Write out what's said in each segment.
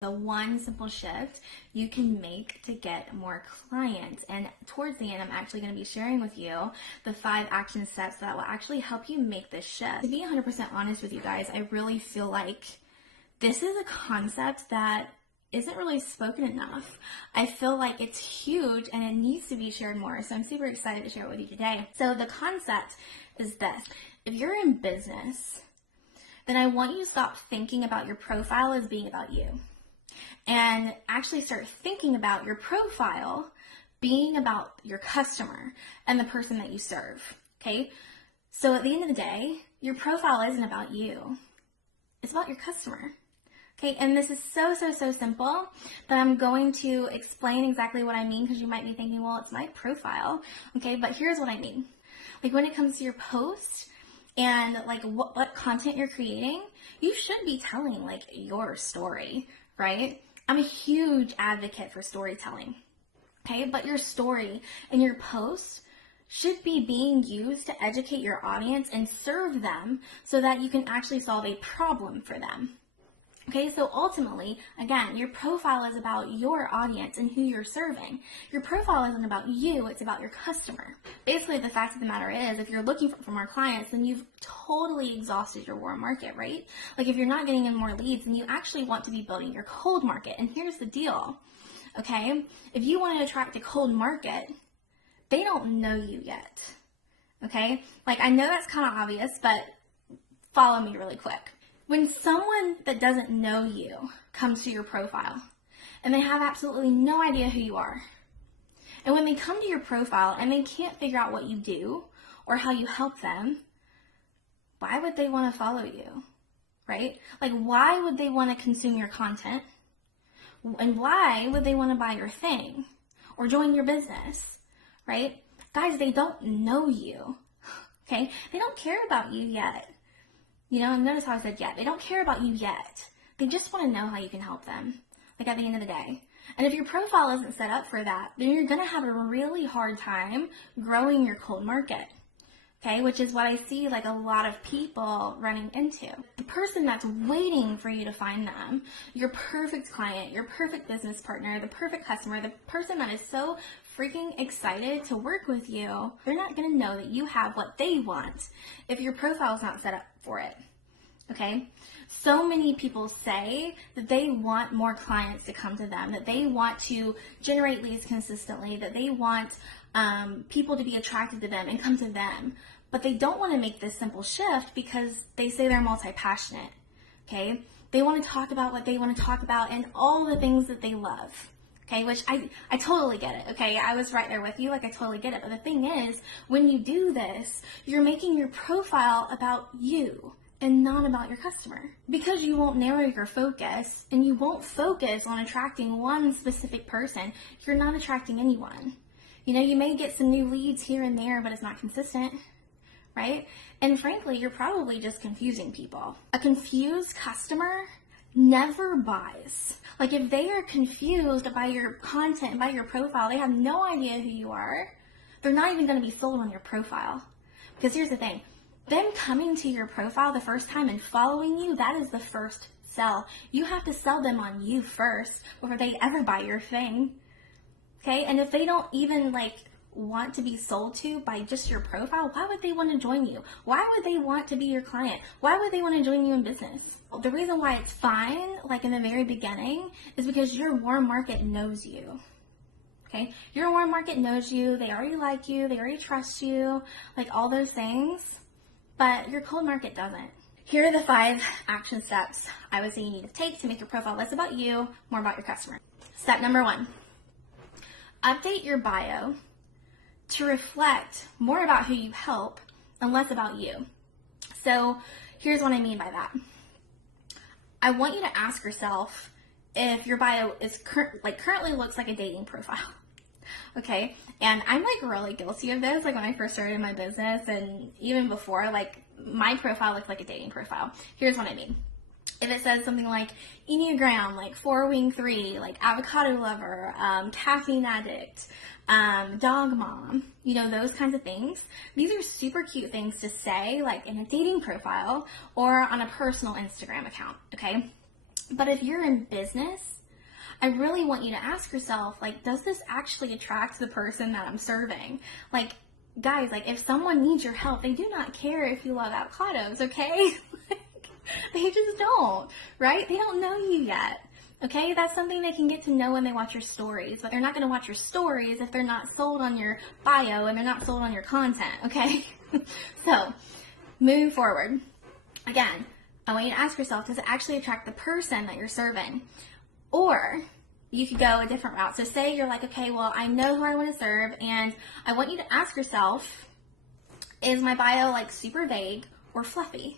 The one simple shift you can make to get more clients. And towards the end, I'm actually going to be sharing with you the 5 action steps that will actually help you make this shift. To be 100% honest with you guys, I really feel like this is a concept that isn't really spoken enough. I feel like it's huge and it needs to be shared more. So I'm super excited to share it with you today. So the concept is this. If you're in business, then I want you to stop thinking about your profile as being about you, and actually start thinking about your profile being about your customer and the person that you serve, okay? So at the end of the day, your profile isn't about you. It's about your customer, okay? And this is so simple that I'm going to explain exactly what I mean, because you might be thinking, well, it's my profile, okay? But here's what I mean. Like when it comes to your post and like what content you're creating, you should be telling like your story, right? I'm a huge advocate for storytelling, okay? But your story and your posts should be being used to educate your audience and serve them so that you can actually solve a problem for them. Okay, so ultimately, again, your profile is about your audience and who you're serving. Your profile isn't about you, it's about your customer. Basically, the fact of the matter is, if you're looking for more clients, then you've totally exhausted your warm market, right? Like if you're not getting in more leads, then you actually want to be building your cold market. And here's the deal, okay? If you want to attract a cold market, they don't know you yet, okay? Like I know that's kind of obvious, but follow me really quick. When someone that doesn't know you comes to your profile and they have absolutely no idea who you are, and when they come to your profile and they can't figure out what you do or how you help them, why would they want to follow you, right? Like why would they want to consume your content? And why would they want to buy your thing or join your business, right? Guys, they don't know you, okay? They don't care about you yet. You know, and notice how I said yet. They don't care about you yet. They just want to know how you can help them, like at the end of the day. And if your profile isn't set up for that, then you're going to have a really hard time growing your cold market, okay? Which is what I see like a lot of people running into. The person that's waiting for you to find them, your perfect client, your perfect business partner, the perfect customer, the person that is so freaking excited to work with you, they're not going to know that you have what they want if your profile is not set up for it, okay? So many people say that they want more clients to come to them, that they want to generate leads consistently, that they want people to be attracted to them and come to them, but they don't want to make this simple shift because they say they're multi-passionate, okay? They want to talk about what they want to talk about and all the things that they love. Okay, which I totally get it, okay? I was right there with you, like I totally get it. But the thing is, when you do this, you're making your profile about you and not about your customer. Because you won't narrow your focus and you won't focus on attracting one specific person, you're not attracting anyone. You know, you may get some new leads here and there, but it's not consistent, right? And frankly, you're probably just confusing people. A confused customer never buys. Like if they are confused by your content, by your profile, they have no idea who you are, they're not even going to be sold on your profile. Because here's the thing, them coming to your profile the first time and following you, that is the first sell. You have to sell them on you first before they ever buy your thing. Okay, and if they don't even like want to be sold to by just your profile, why would they want to join you? Why would they want to be your client? Why would they want to join you in business? The reason why it's fine, like in the very beginning, is because your warm market knows you. Okay? Your warm market knows you, they already like you, they already trust you, like all those things, but your cold market doesn't. Here are the 5 action steps I would say you need to take to make your profile less about you, more about your customer. Step number 1, update your bio to reflect more about who you help and less about you. So here's what I mean by that. I want you to ask yourself if your bio is currently looks like a dating profile. Okay, and I'm like really guilty of this. Like when I first started my business and even before, like my profile looked like a dating profile. Here's what I mean. If it says something like Enneagram, like 4-wing 3, like avocado lover, caffeine addict, dog mom, you know, those kinds of things. These are super cute things to say like in a dating profile or on a personal Instagram account, okay? But if you're in business, I really want you to ask yourself, like, does this actually attract the person that I'm serving? Like, guys, like, if someone needs your help, they do not care if you love avocados, okay? They just don't, right? They don't know you yet, okay? That's something they can get to know when they watch your stories, but they're not going to watch your stories if they're not sold on your bio and they're not sold on your content, okay? So, moving forward, again, I want you to ask yourself, does it actually attract the person that you're serving? Or you could go a different route. So say you're like, okay, well, I know who I want to serve, and I want you to ask yourself, is my bio like super vague or fluffy?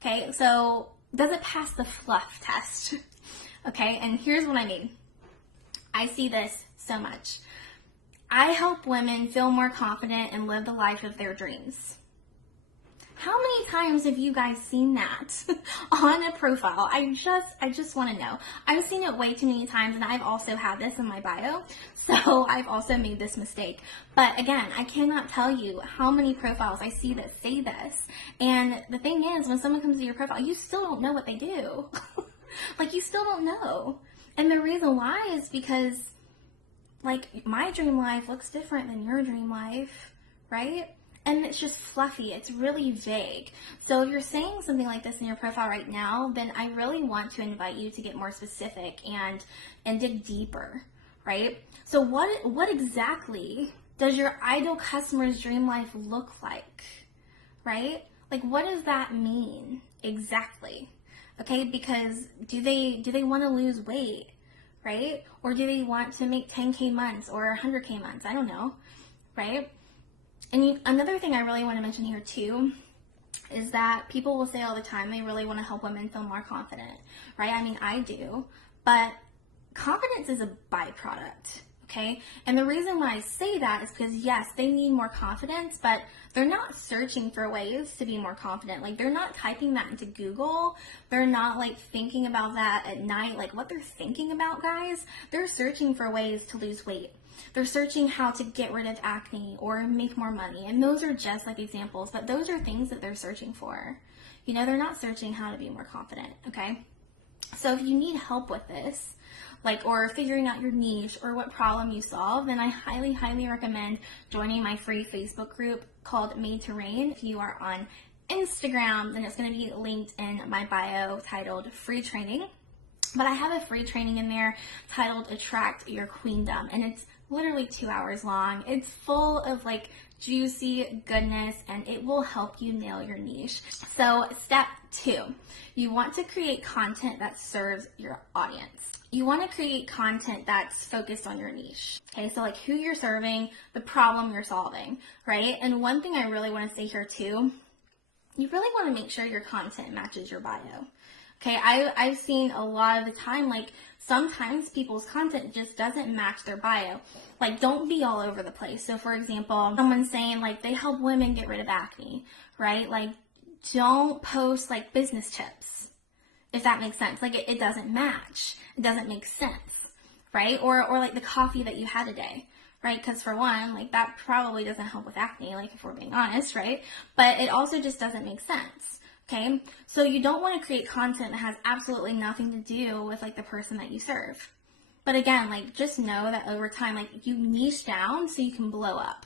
Okay, so does it pass the fluff test? Okay, and here's what I mean. I see this so much. I help women feel more confident and live the life of their dreams. How many times have you guys seen that on a profile? I just want to know. I've seen it way too many times, and I've also had this in my bio, so I've also made this mistake. But again, I cannot tell you how many profiles I see that say this. And the thing is, when someone comes to your profile, you still don't know what they do. Like, you still don't know. And the reason why is because, like, my dream life looks different than your dream life, right? And it's just fluffy. It's really vague. So if you're saying something like this in your profile right now, then I really want to invite you to get more specific and dig deeper, right? So what exactly does your ideal customer's dream life look like, right? Like, what does that mean exactly? Okay, because do they want to lose weight, right? Or do they want to make 10K months or 100K months? I don't know, right? And another thing I really want to mention here too is that people will say all the time they really want to help women feel more confident, right? I mean, I do, but confidence is a byproduct, okay? And the reason why I say that is because, yes, they need more confidence, but they're not searching for ways to be more confident. Like, they're not typing that into Google. They're not, like, thinking about that at night. Like, what they're thinking about, guys, they're searching for ways to lose weight. They're searching how to get rid of acne or make more money. And those are just like examples, but those are things that they're searching for. You know, they're not searching how to be more confident, okay? So if you need help with this, like, or figuring out your niche or what problem you solve, then I highly, highly recommend joining my free Facebook group called Made to Reign. If you are on Instagram, then it's going to be linked in my bio titled Free Training. But I have a free training in there titled Attract Your Queendom, and it's literally 2 hours long. It's full of like juicy goodness, and it will help you nail your niche. So step 2, you want to create content that serves your audience. You want to create content that's focused on your niche. Okay, so like who you're serving, the problem you're solving, right? And one thing I really want to say here too, you really want to make sure your content matches your bio. Okay, I've seen a lot of the time, like, sometimes people's content just doesn't match their bio. Like, don't be all over the place. So, for example, someone's saying, like, they help women get rid of acne, right? Like, don't post, like, business tips, if that makes sense. Like, it doesn't match. It doesn't make sense, right? Or like, the coffee that you had today, right? Because, for one, like, that probably doesn't help with acne, like, if we're being honest, right? But it also just doesn't make sense. Okay, so you don't want to create content that has absolutely nothing to do with like the person that you serve. But again, like, just know that over time, like, you niche down so you can blow up.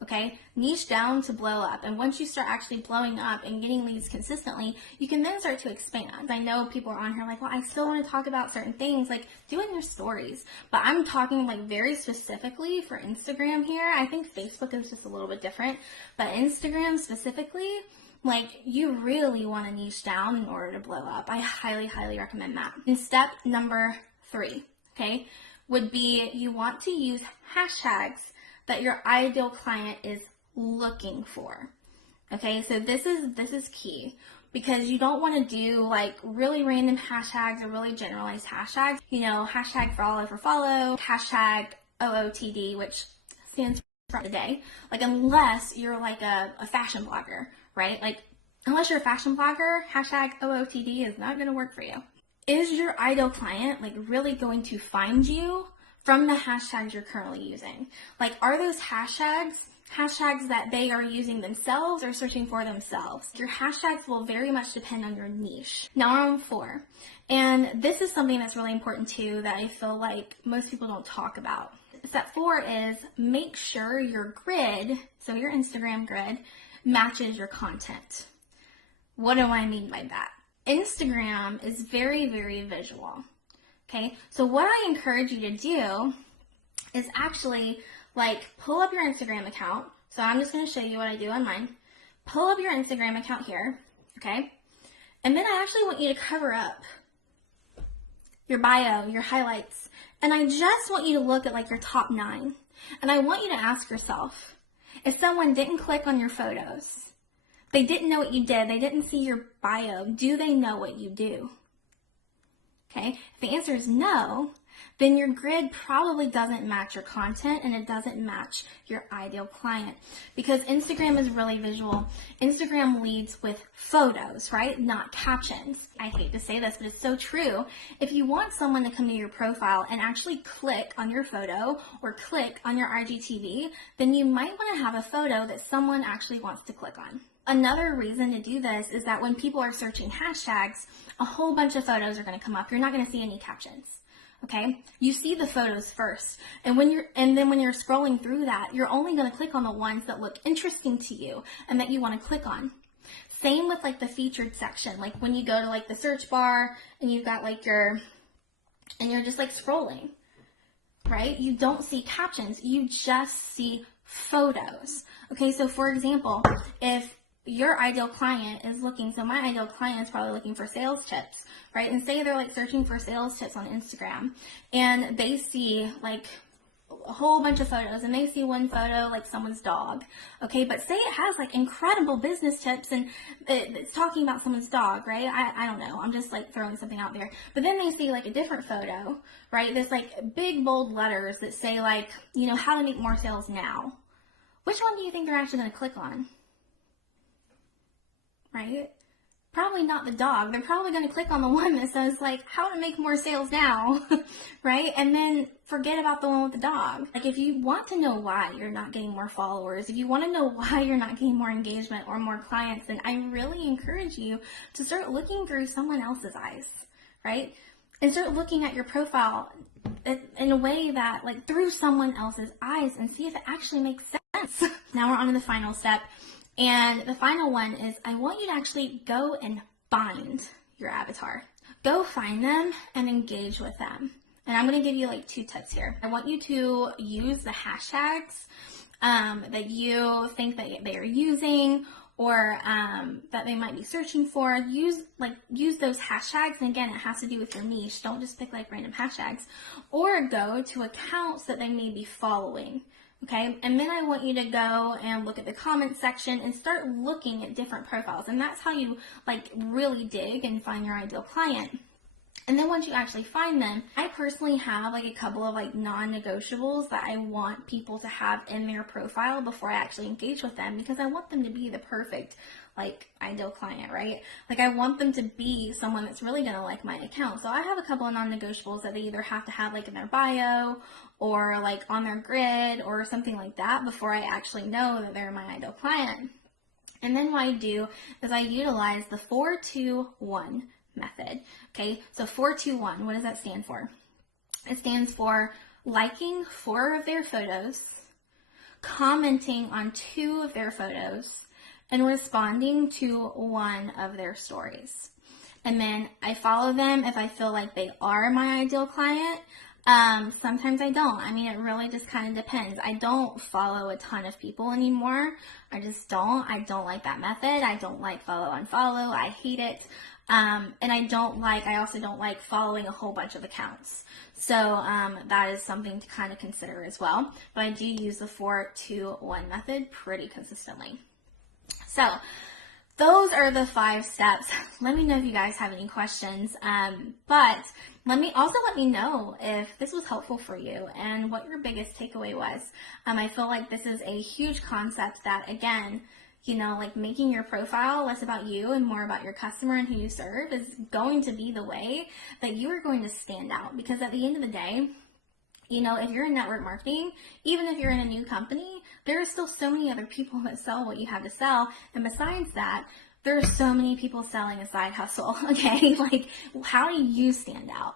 Okay, niche down to blow up. And once you start actually blowing up and getting leads consistently, you can then start to expand. I know people are on here like, well, I still want to talk about certain things, like do it in your stories. But I'm talking like very specifically for Instagram here. I think Facebook is just a little bit different, but Instagram specifically, like, you really want to niche down in order to blow up. I highly, highly recommend that. And step number 3, okay, would be you want to use hashtags that your ideal client is looking for. Okay, so this is key, because you don't want to do like really random hashtags or really generalized hashtags. You know, hashtag for follow, hashtag OOTD, which stands for today. Like, unless you're like a fashion blogger, right? Like, unless you're a fashion blogger, hashtag OOTD is not going to work for you. Is your ideal client like really going to find you from the hashtags you're currently using? Like, are those hashtags that they are using themselves or searching for themselves? Your hashtags will very much depend on your niche. Now, on 4 And this is something that's really important too that I feel like most people don't talk about. Step 4 is make sure your grid, so your Instagram grid, matches your content. What do I mean by that? Instagram is very, very visual. Okay, so what I encourage you to do is actually like pull up your Instagram account. So I'm just going to show you what I do on mine. Pull up your Instagram account here, okay? And then I actually want you to cover up your bio, your highlights, and I just want you to look at like your top 9. And I want you to ask yourself, if someone didn't click on your photos, they didn't know what you did, they didn't see your bio, do they know what you do? Okay, if the answer is no, then your grid probably doesn't match your content and it doesn't match your ideal client, because Instagram is really visual. Instagram leads with photos, right? Not captions. I hate to say this, but it's so true. If you want someone to come to your profile and actually click on your photo or click on your IGTV, then you might want to have a photo that someone actually wants to click on. Another reason to do this is that when people are searching hashtags, a whole bunch of photos are going to come up. You're not going to see any captions. Okay? You see the photos first. And then when you're scrolling through that, you're only going to click on the ones that look interesting to you and that you want to click on. Same with like the featured section. Like when you go to like the search bar and you've got like you're just like scrolling, right? You don't see captions. You just see photos. Okay? So for example, if your ideal client is looking, so my ideal client is probably looking for sales tips, right? And say they're like searching for sales tips on Instagram and they see like a whole bunch of photos and they see one photo like someone's dog, okay? But say it has like incredible business tips and it's talking about someone's dog, right? I don't know. I'm just like throwing something out there. But then they see like a different photo, right? There's like big bold letters that say like, you know, how to make more sales now. Which one do you think they're actually going to click on? Right? Probably not the dog. They're probably going to click on the one that says like how to make more sales now, right? And then forget about the one with the dog. Like if you want to know why you're not getting more followers, if you want to know why you're not getting more engagement or more clients, then I really encourage you to start looking through someone else's eyes, right? And start looking at your profile in a way that like through someone else's eyes and see if it actually makes sense. Now we're on to the final step. And the final one is I want you to actually go and find your avatar. Go find them and engage with them. And I'm going to give you like 2 tips here. I want you to use the hashtags that you think that they are using or that they might be searching for. Use those hashtags. And again, it has to do with your niche. Don't just pick like random hashtags. Or go to accounts that they may be following. Okay, and then I want you to go and look at the comment section and start looking at different profiles. And that's how you like really dig and find your ideal client. And then once you actually find them, I personally have like a couple of like non-negotiables that I want people to have in their profile before I actually engage with them, because I want them to be the perfect like ideal client, right? Like I want them to be someone that's really going to like my account. So I have a couple of non-negotiables that they either have to have like in their bio or like on their grid or something like that before I actually know that they're my ideal client. And then what I do is I utilize the 4-2-1 method. Okay, so 4-2-1, what does that stand for? It stands for liking 4 of their photos, commenting on 2 of their photos, and responding to 1 of their stories. And then I follow them if I feel like they are my ideal client. Sometimes I don't. I mean, it really just kind of depends. I don't follow a ton of people anymore. I just don't. I don't like that method. I don't like follow unfollow. I hate it. And I also don't like following a whole bunch of accounts. So that is something to kind of consider as well. But I do use the 4-2-1 method pretty consistently. So those are the 5 steps. Let me know if you guys have any questions. But let me know if this was helpful for you and what your biggest takeaway was. I feel like this is a huge concept that, again, you know, like making your profile less about you and more about your customer and who you serve is going to be the way that you are going to stand out. Because at the end of the day, you know, if you're in network marketing, even if you're in a new company, there are still so many other people that sell what you have to sell. And besides that, There are so many people selling a side hustle, okay? Like, how do you stand out?